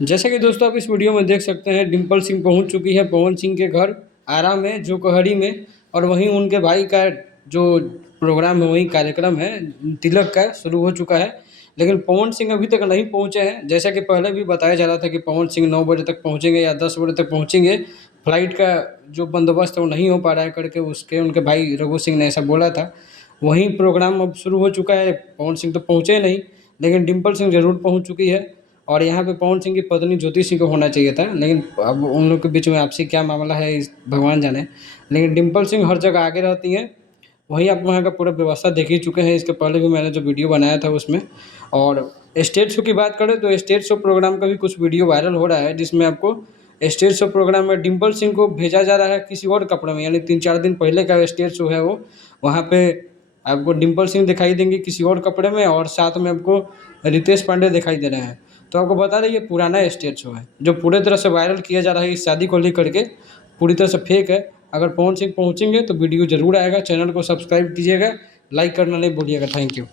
जैसा कि दोस्तों आप इस वीडियो में देख सकते हैं, डिम्पल सिंह पहुंच चुकी है पवन सिंह के घर आरा में, जो कहरी में। और वहीं उनके भाई का जो प्रोग्राम है, वहीं कार्यक्रम है तिलक का, शुरू हो चुका है। लेकिन पवन सिंह अभी तक नहीं पहुंचे हैं। जैसा कि पहले भी बताया जा रहा था कि पवन सिंह 9 बजे तक पहुंचेंगे या 10 बजे तक पहुंचेंगे। फ्लाइट का जो बंदोबस्त है वो नहीं हो पा रहा है करके उसके उनके भाई रघु सिंह ने ऐसा बोला था। वहीं प्रोग्राम अब शुरू हो चुका है। पवन सिंह तो पहुँचे नहीं, लेकिन डिम्पल सिंह ज़रूर पहुँच चुकी है। और यहाँ पे पवन सिंह की पत्नी ज्योति सिंह को होना चाहिए था, लेकिन अब उन लोग के बीच में आपसी क्या मामला है इस भगवान जाने। लेकिन डिम्पल सिंह हर जगह आगे रहती हैं। वहीं आप वहाँ का पूरा व्यवस्था देख ही चुके हैं, इसके पहले भी मैंने जो वीडियो बनाया था उसमें। और स्टेज शो की बात करें तो स्टेज शो प्रोग्राम का भी कुछ वीडियो वायरल हो रहा है, जिसमें आपको स्टेज शो प्रोग्राम में डिम्पल सिंह को भेजा जा रहा है किसी और कपड़े में। यानी 3-4 दिन पहले का स्टेज शो है वो। वहाँ पे आपको डिम्पल सिंह दिखाई देंगी किसी और कपड़े में, और साथ में आपको रितेश पांडे दिखाई दे रहे हैं। तो आपको बता दें, ये पुराना स्टेज शो है जो पूरे तरह से वायरल किया जा रहा है इस शादी को लेकर के। पूरी तरह से फेक है। अगर पवन सिंह पहुँचेंगे तो वीडियो ज़रूर आएगा। चैनल को सब्सक्राइब कीजिएगा, लाइक करना नहीं भूलिएगा। Thank you.